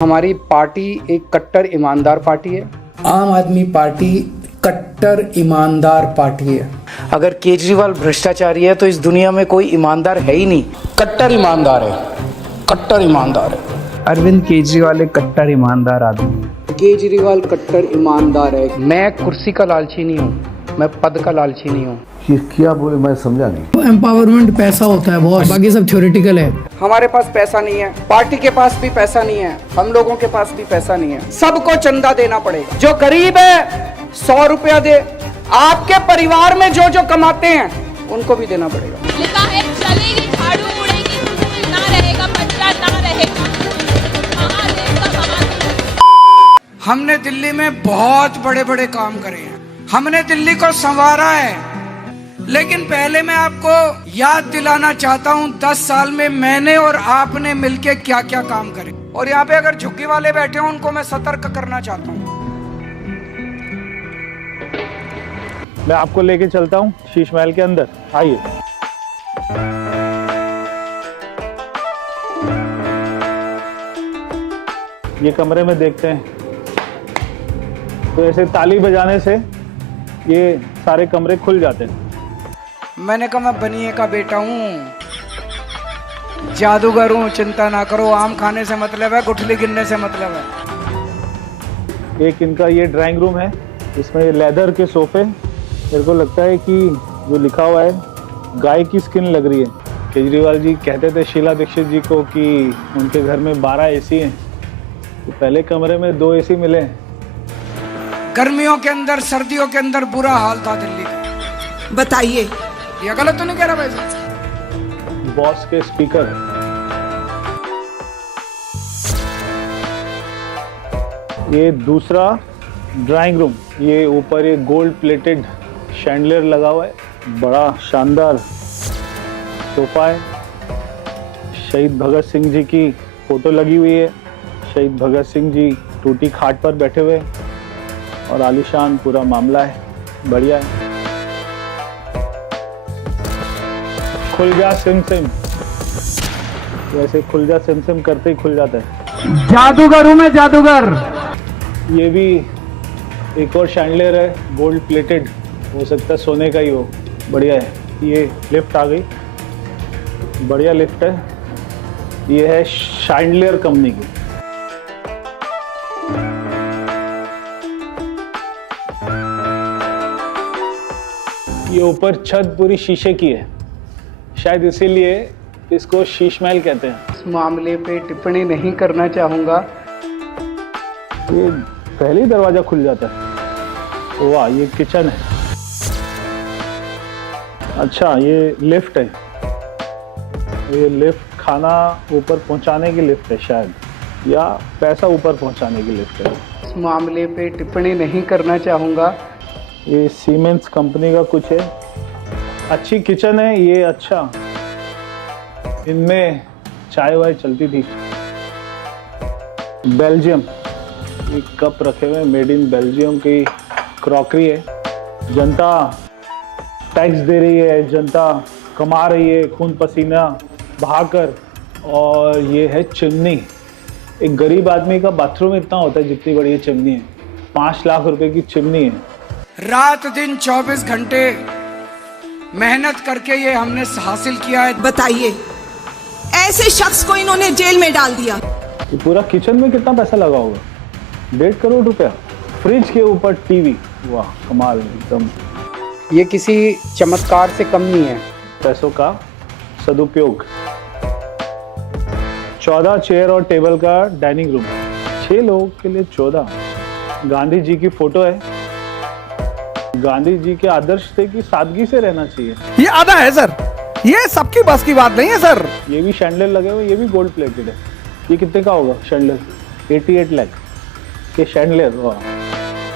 हमारी पार्टी एक कट्टर ईमानदार पार्टी है। आम आदमी पार्टी कट्टर ईमानदार पार्टी है। अगर केजरीवाल भ्रष्टाचारी है तो इस दुनिया में कोई ईमानदार है ही नहीं। कट्टर ईमानदार है, कट्टर ईमानदार है। अरविंद केजरीवाल एक कट्टर ईमानदार आदमी है। केजरीवाल कट्टर ईमानदार है। मैं कुर्सी का लालची नहीं हूँ, मैं पद का लालची नहीं हूँ। क्या बोले मैं समझा नहीं। एम्पावरमेंट पैसा होता है बहुत, बाकी सब थ्योरेटिकल है। हमारे पास पैसा नहीं है, पार्टी के पास भी पैसा नहीं है, हम लोगों के पास भी पैसा नहीं है। सबको चंदा देना पड़ेगा। जो गरीब है 100 रुपया दे, आपके परिवार में जो जो कमाते हैं उनको भी देना पड़ेगा। लिखा है चलेगी झाड़ू उड़ेगी, स्कूल ना रहेगा, बच्चा ना रहेगा। महादेव का महादेव। हमने दिल्ली में बहुत बड़े बड़े काम करे हैं, हमने दिल्ली को संवारा है। लेकिन पहले मैं आपको याद दिलाना चाहता हूं 10 साल में मैंने और आपने मिलके क्या क्या काम करे। और यहाँ पे अगर झुग्गी वाले बैठे हों उनको मैं सतर्क करना चाहता हूं। मैं आपको लेके चलता हूँ शीश महल के अंदर, आइए। ये कमरे में देखते हैं, तो ऐसे ताली बजाने से ये सारे कमरे खुल जाते हैं। मैंने कहा मैं बनिए का बेटा हूँ, जादूगर हूँ, चिंता ना करो। आम खाने से मतलब है, गुठली गिनने से मतलब है। एक इनका ये ड्राइंग रूम है, इसमें ये लेदर के सोफे। मेरे को लगता है कि जो लिखा हुआ है गाय की स्किन लग रही है। केजरीवाल जी कहते थे शीला दीक्षित जी को कि उनके घर में 12 एसी हैं, तो पहले कमरे में 2 एसी मिले। गर्मियों के अंदर, सर्दियों के अंदर बुरा हाल था दिल्ली का। बताइए, ये गलत तो नहीं कह रहा भाई साहब? बॉस के स्पीकर, ये दूसरा ड्राइंग रूम। ये ऊपर ये गोल्ड प्लेटेड शैंडलियर लगा हुआ है, बड़ा शानदार सोफा है। शहीद भगत सिंह जी की फोटो लगी हुई है। शहीद भगत सिंह जी टूटी खाट पर बैठे हुए और आलीशान पूरा मामला है, बढ़िया है। खुल जा सिम सिम, वैसे खुल जा सिम सिम करते ही खुल जाता है। जादूगर हूँ मैं, जादूगर। ये भी एक और शैंडलियर है, गोल्ड प्लेटेड, हो सकता है सोने का ही हो, बढ़िया है। ये लिफ्ट आ गई, बढ़िया लिफ्ट है। ये है शैंडलियर कंपनी की। ये ऊपर छत पूरी शीशे की है, शायद इसीलिए इसको शीश महल कहते हैं। इस मामले पे टिप्पणी नहीं करना चाहूंगा। ये पहले ही दरवाजा खुल जाता है। वाह, ये किचन है। अच्छा, ये लिफ्ट है। ये लिफ्ट खाना ऊपर पहुंचाने की लिफ्ट है शायद, या पैसा ऊपर पहुंचाने की लिफ्ट है। इस मामले पे टिप्पणी नहीं करना चाहूंगा। ये सीमेंस कंपनी का कुछ है। अच्छी किचन है ये। अच्छा, इनमें चाय वाय चलती थी। बेल्जियम, ये कप रखे हुए, मेड इन बेल्जियम की क्रॉकरी है। जनता टैक्स दे रही है, जनता कमा रही है खून पसीना बहाकर। और ये है चिमनी। एक गरीब आदमी का बाथरूम इतना होता है जितनी बड़ी ये चिमनी है। 5 लाख रुपए की चिमनी है। रात दिन 24 घंटे मेहनत करके ये हमने हासिल किया है। बताइए, ऐसे शख्स को इन्होंने जेल में डाल दिया। ये पूरा किचन में कितना पैसा लगा होगा? 1.5 करोड़ रुपया। फ्रिज के ऊपर टीवी, वाह कमाल एकदम। ये किसी चमत्कार से कम नहीं है। पैसों का सदुपयोग। 14 चेयर और टेबल का डाइनिंग रूम, 6 लोगों के लिए 14। गांधी जी की फोटो है। गांधी जी के आदर्श थे कि सादगी से रहना चाहिए। ये आधा है सर, ये सबकी बस की बात नहीं है सर। ये भी शैंडलियर लगे हुए, ये भी गोल्ड प्लेटेड है। ये कितने का होगा शैंडलियर? 88 लाख के शैंडलियर। वाह,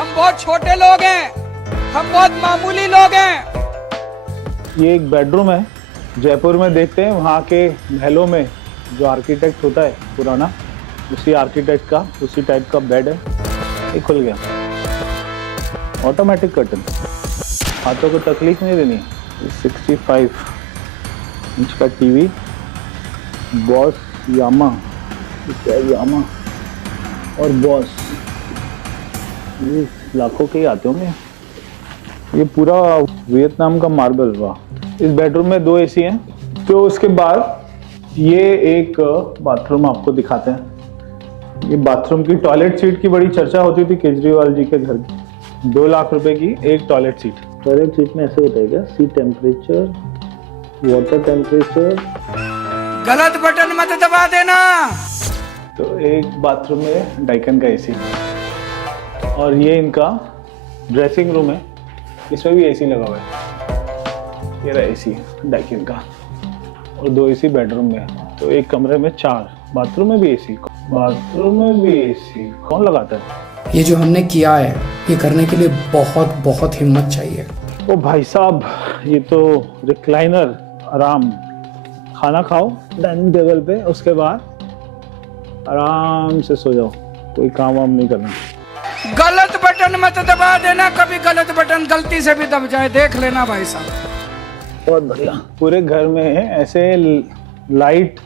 हम बहुत छोटे लोग हैं, हम बहुत मामूली लोग हैं। ये एक बेडरूम है। जयपुर में देखते हैं वहाँ के महलों में जो आर्किटेक्ट होता है पुराना, उसी आर्किटेक्ट का उसी टाइप का बेड है। ये खुल गया, ऑटोमेटिक कर्टन, हाथों को तकलीफ नहीं देनी। 65 इंच का टीवी, बॉस यामा, क्या यामा, और बॉस, ये लाखों के ही आते होंगे। ये पूरा वियतनाम का मार्बल। वाह। इस बेडरूम में 2 एसी हैं। तो उसके बाद ये एक बाथरूम आपको दिखाते हैं। ये बाथरूम की टॉयलेट सीट की बड़ी चर्चा होती थी केजरीवाल जी के घर की। 2 लाख रुपए की एक टॉयलेट सीट। टॉयलेट सीट में ऐसे होता है क्या? Seat temperature, water temperature. गलत बटन मत दबा देना। तो एक बाथरूम में डाइकन का एसी, और ये इनका ड्रेसिंग रूम है, इसमें भी एसी लगा हुआ है। ये रहा एसी डाइकन का, और 2 एसी बेडरूम में। तो एक कमरे में 4, बाथरूम में भी एसी, बाथरूम में भी एसी। कौन लगाता है? ये जो हमने किया है, ये करने के लिए बहुत बहुत हिम्मत चाहिए। ओ भाई साहब, ये तो रिक्लाइनर, आराम। खाना खाओ डाइनिंग टेबल पे, उसके बाद आराम से सो जाओ, कोई काम वाम नहीं करना। गलत बटन मत दबा देना, कभी गलत बटन गलती से भी दब जाए, देख लेना भाई साहब। बहुत बढ़िया। पूरे घर में ऐसे लाइट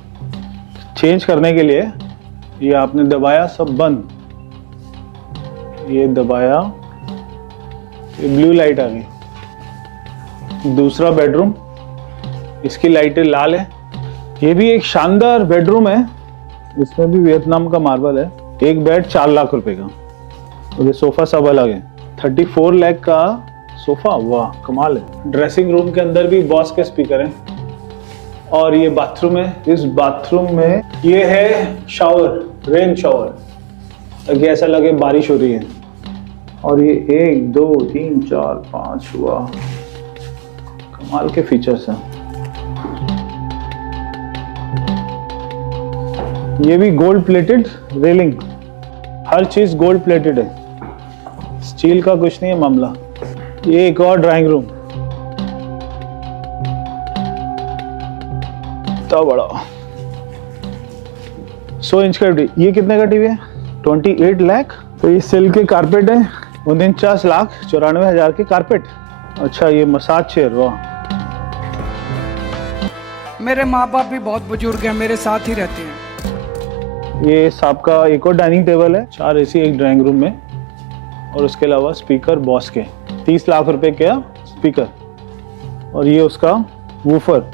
चेंज करने के लिए ये आपने दबाया, सब बंद। ये दबाया, ये ब्लू लाइट आ गई। दूसरा बेडरूम, इसकी लाइटें लाल है। ये भी एक शानदार बेडरूम है, इसमें भी वियतनाम का मार्बल है। एक बेड 4 लाख रुपए का, और ये सोफा सब अलग है। 34 लाख का सोफा, वाह कमाल है। ड्रेसिंग रूम के अंदर भी बॉस के स्पीकर हैं, और ये बाथरूम है। इस बाथरूम में ये है शावर, रेन शावर, ताकि ऐसा लगे बारिश हो रही है। और ये 1 2 3 4 5 हुआ, कमाल के फीचर्स हैं। ये भी गोल्ड प्लेटेड रेलिंग, हर चीज गोल्ड प्लेटेड है, स्टील का कुछ नहीं है मामला। ये एक और ड्राइंग रूम, इतना बड़ा 100 इंच का टीवी। ये कितने का टीवी है? 28 लाख। तो ये सिल्क के कारपेट है, 49,94,000 के कारपेट। अच्छा, ये मसाज चेयर, वाह। मेरे माँ बाप भी बहुत बुजुर्ग हैं, मेरे साथ ही रहते हैं। ये सांप का एक और डाइनिंग टेबल है, 4 एसी एक ड्राइंग रूम में, और उसके अलावा स्पीकर बॉस के 30 लाख रुपए का स्पीकर। और ये उसका वूफर,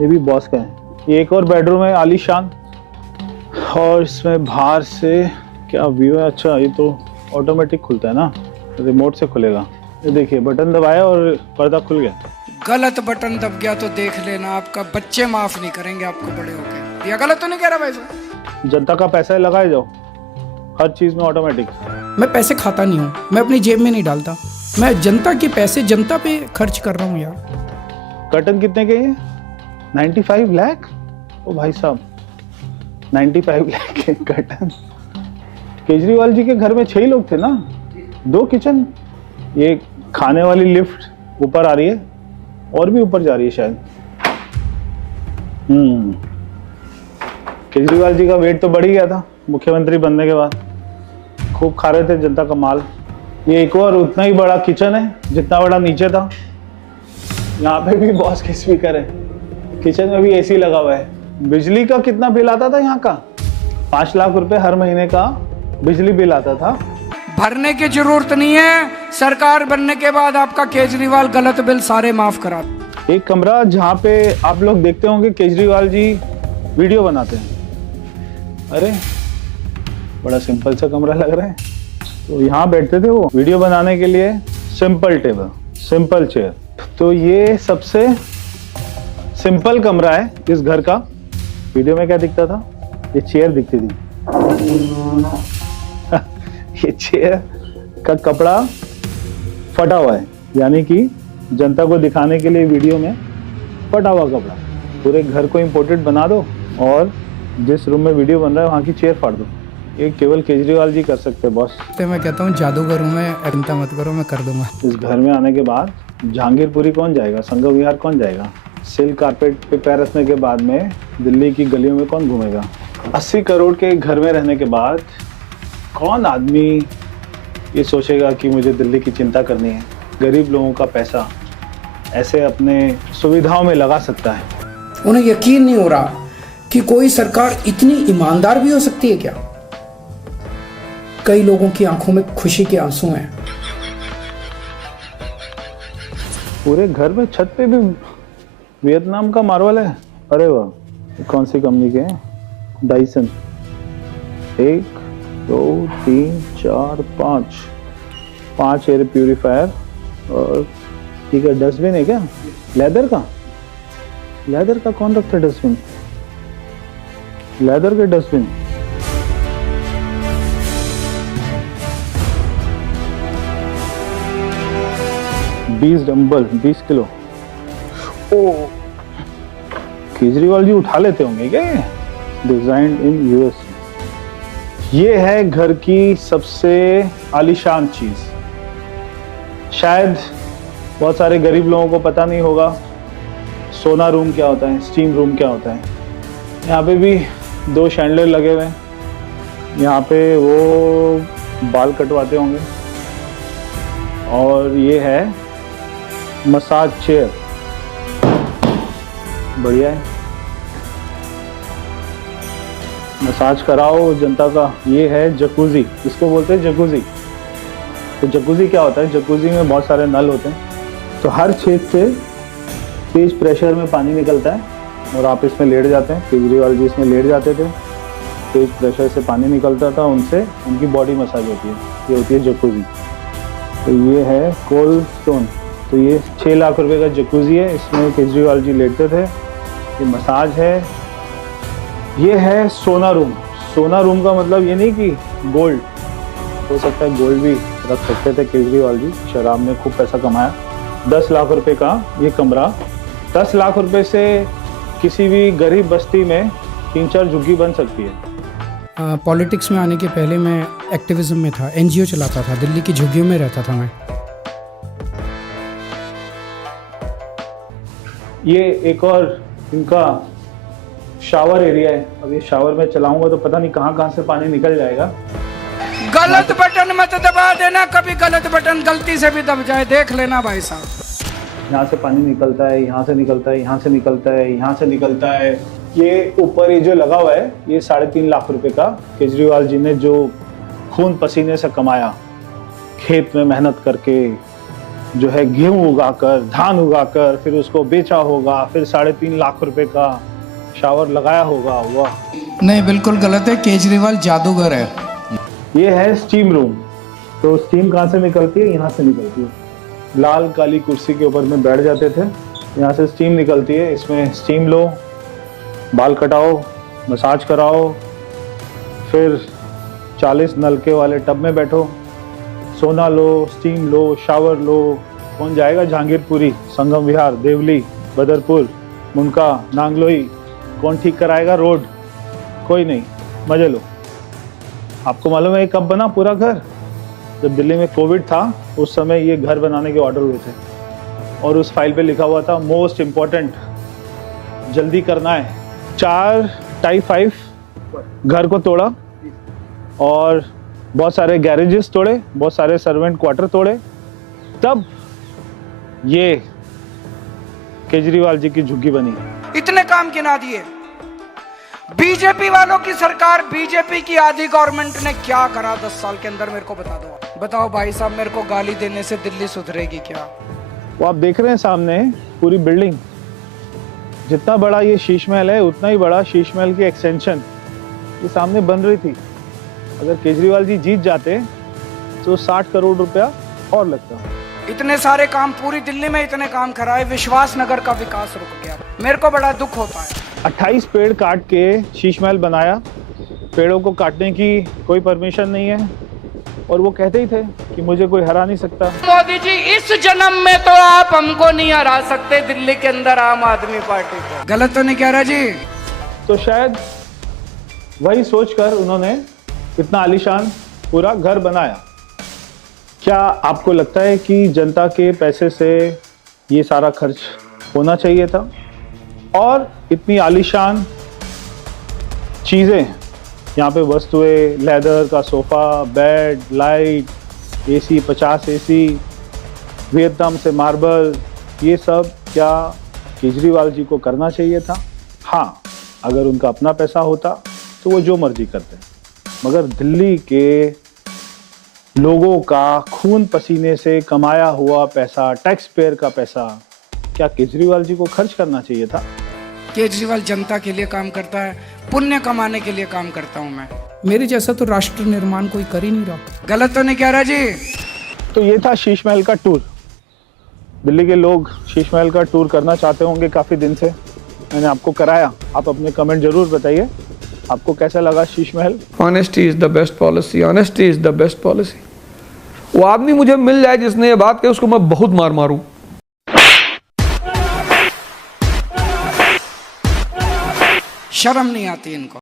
ये भी बॉस का है। ये एक और बेडरूम है आलीशान, और इसमें बाहर से क्या व्यू है। अच्छा, ये तो ऑटोमेटिक खुलता है ना, रिमोट से खुलेगा। ये देखिए, बटन दबाया और पर्दा खुल गया। गलत बटन दब गया तो देख लेना, आपका बच्चे माफ नहीं करेंगे आपको बड़े होके। ये गलत तो नहीं कह रहा भाई साहब? जनता का पैसा लगाए जाओ, हर चीज में ऑटोमेटिक। मैं पैसे खाता नहीं हूँ, मैं अपनी जेब में नहीं डालता। मैं जनता के पैसे जनता पे खर्च कर रहा हूँ यार। कर्टन कितने के ये? 95 लाख। ओ भाई साहब, 95 लाख के कर्टन। केजरीवाल जी के घर में 6 ही लोग थे ना, 2 किचन। ये खाने वाली लिफ्ट ऊपर आ रही है, और भी ऊपर जा रही है शायद। केजरीवाल जी का वेट तो बढ़ ही गया था मुख्यमंत्री बनने के बाद, खूब खा रहे थे जनता का माल। ये एक और उतना ही बड़ा किचन है जितना बड़ा नीचे था। यहाँ पे भी बॉस के स्पीकर है, किचन में भी एसी लगा हुआ है। बिजली का कितना बिल आता था यहाँ का? 5 लाख रुपए हर महीने का बिजली बिल आता था। भरने की जरूरत नहीं है, सरकार बनने के बाद आपका केजरीवाल गलत बिल सारे माफ करा। एक कमरा जहाँ पे आप लोग देखते होंगे केजरीवाल जी वीडियो बनाते हैं। अरे बड़ा सिंपल सा कमरा लग रहा है। तो यहाँ बैठते थे वो वीडियो बनाने के लिए। Simple table, simple chair. तो ये सबसे सिंपल कमरा है इस घर का। वीडियो में क्या दिखता था? ये चेयर दिखती थी। ये चेयर का कपड़ा फटा हुआ है, यानी कि जनता को दिखाने के लिए वीडियो में फटा हुआ कपड़ा। पूरे घर को इम्पोर्टेड बना दो और जिस रूम में वीडियो बन रहा है वहाँ की चेयर फाड़ दो। ये केवल केजरीवाल जी कर सकते हैं बॉस। तो मैं कहता हूँ जादूगर हूँ मैं, चिंता मत करो, मैं कर दूंगा। इस घर में आने के बाद जहांगीरपुरी कौन जाएगा, संघ विहार कौन जाएगा, सिल्क कारपेट पे पैर रखने के बाद में दिल्ली की गलियों में कौन घूमेगा। 80 करोड़ के घर में रहने के बाद कौन आदमी ये सोचेगा कि मुझे दिल्ली की चिंता करनी है। गरीब लोगों का पैसा ऐसे अपने सुविधाओं में लगा सकता है। उन्हें यकीन नहीं हो रहा कि कोई सरकार इतनी ईमानदार भी हो सकती है क्या। कई लोगों की आंखों में खुशी के आंसू हैं। पूरे घर में छत पे भी वियतनाम का मार्बल है। अरे वाह, ये कौन सी कंपनी के हैं? डाइसन। 1 2 3 4 5 air purifier. और ठीक है, डस्टबिन है क्या? लेदर का? लेदर का कौन रखता है डस्टबिन? लेदर के डस्टबिन। Dumbbell 20 kilo. ओ, केजरीवाल जी उठा लेते होंगे क्या? Designed in US. ये है घर की सबसे आलीशान चीज। शायद बहुत सारे गरीब लोगों को पता नहीं होगा सोना रूम क्या होता है, स्टीम रूम क्या होता है। यहाँ पे भी 2 शैंडलर लगे हुए हैं। यहाँ पे वो बाल कटवाते होंगे। और ये है मसाज चेयर, बढ़िया है। मसाज कराओ जनता का। ये है जकूजी, इसको बोलते हैं जकूजी। तो जकूजी क्या होता है? जकूजी में बहुत सारे नल होते हैं, तो हर छेद से तेज प्रेशर में पानी निकलता है और आप इसमें लेट जाते हैं। केजरीवाल जी इसमें लेट जाते थे, तेज प्रेशर से पानी निकलता था, उनसे उनकी बॉडी मसाज होती है। ये होती है जकूजी। तो ये है कोल्ड स्टोन। तो ये 6 लाख रुपए का जकूजी है, इसमें केजरीवाल जी लेटते थे। ये मसाज है। ये है सोना रूम। सोना रूम का मतलब ये नहीं कि गोल्ड, हो सकता है गोल्ड भी रख सकते थे केजरीवाल जी। शराब में खूब पैसा कमाया। 10 लाख रुपए का ये कमरा। 10 लाख रुपए से किसी भी गरीब बस्ती में 3-4 झुग्गी बन सकती है। पॉलिटिक्स में आने के पहले मैं एक्टिविज्म में था, एनजीओ चलाता था, दिल्ली की झुग्गियों में रहता था मैं। ये एक और इनका शावर एरिया है। अब ये शावर में चलाऊंगा तो पता नहीं कहाँ से पानी निकल जाएगा। गलत बटन मत दबा देना, कभी गलत बटन गलती से भी दब जाए, देख लेना भाई साहब। यहाँ से पानी निकलता है, यहाँ से निकलता है, यहाँ से निकलता है, यहाँ से निकलता है। ये ऊपर ये जो लगा हुआ है, ये 3.5 लाख रुपए का केजरीवाल जी ने जो खून पसीने से कमाया, खेत में मेहनत करके जो है गेहूं उगाकर, धान उगाकर, फिर उसको बेचा होगा, फिर 3.5 लाख रुपए का शावर लगाया होगा। वाह, नहीं बिल्कुल गलत है, केजरीवाल जादूगर है। ये है स्टीम रूम। तो स्टीम कहाँ से निकलती है? यहाँ से निकलती है। लाल काली कुर्सी के ऊपर में बैठ जाते थे, यहाँ से स्टीम निकलती है। इसमें स्टीम लो, बाल कटाओ, मसाज कराओ, फिर 40 नलके वाले टब में बैठो, सोना लो, स्टीम लो, शावर लो। कौन जाएगा जहांगीरपुरी, संगम विहार, देवली, बदरपुर, मुनका, नांगलोई? कौन ठीक कराएगा रोड? कोई नहीं, मजे लो। आपको मालूम है कब बना पूरा घर? जब दिल्ली में कोविड था, उस समय ये घर बनाने के ऑर्डर हुए थे और उस फाइल पे लिखा हुआ था मोस्ट इम्पोर्टेंट, जल्दी करना है। 4 टाइप 5 घर को तोड़ा और बहुत सारे गैरेजेस तोड़े, बहुत सारे सर्वेंट क्वार्टर तोड़े, तब ये केजरीवाल जी की झुग्गी बनी। इतने काम गिना दिए। बीजेपी वालों की सरकार, बीजेपी की आधी गवर्नमेंट ने क्या करा 10 साल के अंदर? मेरे को बता दो। बताओ भाई साहब, मेरे को गाली देने से दिल्ली सुधरेगी क्या? वो आप देख रहे हैं सामने पूरी बिल्डिंग। जितना बड़ा ये शीश महल है, उतना ही बड़ा शीश महल की एक्सटेंशन ये सामने बन रही थी। अगर केजरीवाल जी जीत जाते तो 60 करोड़ रुपया और लगता। इतने सारे काम पूरी दिल्ली में इतने काम कराए, विश्वास नगर का विकास रुक गया। मेरे को बड़ा दुख होता है। 28 पेड़ काट के शीश महल बनाया। पेड़ों को काटने की कोई परमिशन नहीं है और वो कहते ही थे कि मुझे कोई हरा नहीं सकता। मोदी जी, इस जन्म में तो आप हमको नहीं हरा सकते दिल्ली के अंदर आम आदमी पार्टी को। गलत तो नहीं कह रहा जी? तो शायद वही सोचकर उन्होंने इतना आलीशान पूरा घर बनाया। क्या आपको लगता है कि जनता के पैसे से ये सारा खर्च होना चाहिए था? और इतनी आलीशान चीज़ें, यहाँ पे वस्तुएं, लेदर का sofa, bed, light, AC, 50 AC, Vietnam से मार्बल, ये सब क्या केजरीवाल जी को करना चाहिए था? हाँ, अगर उनका अपना पैसा होता तो वो जो मर्जी करते, मगर दिल्ली के लोगों का खून पसीने से कमाया हुआ पैसा, टैक्स पेयर का पैसा, क्या केजरीवाल जी को खर्च करना चाहिए था? केजरीवाल जनता के लिए काम करता है, पुण्य कमाने के लिए काम करता हूं मैं। मेरे जैसा तो राष्ट्र निर्माण कोई कर ही नहीं रहा। गलत तो नहीं कह रहा जी? तो ये था शीश महल का टूर। दिल्ली के लोग शीश महल का टूर करना चाहते होंगे काफी दिन से, मैंने आपको कराया। आप अपने कमेंट जरूर बताइए आपको कैसा लगा Sheesh Mahal. Honesty is the best policy, honesty is the best policy. वो आदमी मुझे मिल जाए जिसने ये बात कही, उसको मैं बहुत मार मारूं। शर्म नहीं आती इनको।